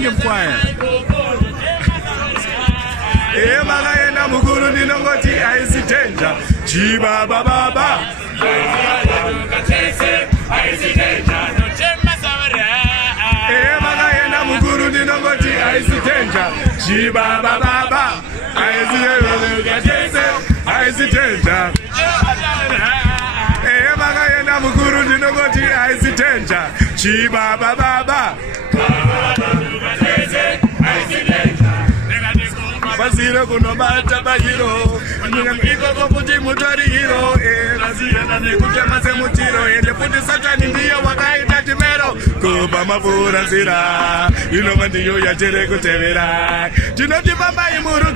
sing in choir. Makaenda mukuru ndinongoti aisi danger. Chiba baba. Makaenda mukuru ndinongoti aisi danger. Chiba baba. Aisi danger. Makaenda mukuru ndinongoti aisi danger. Chiba baba. Basiro kunobata bahiro Niko kuti mutori hiro Raziyana nekutema semutiro Ende kuti satani ndiyo wakaita timero Kuba mavura zira Inoma ndiyo yatere kutevera Tinoti baba imuru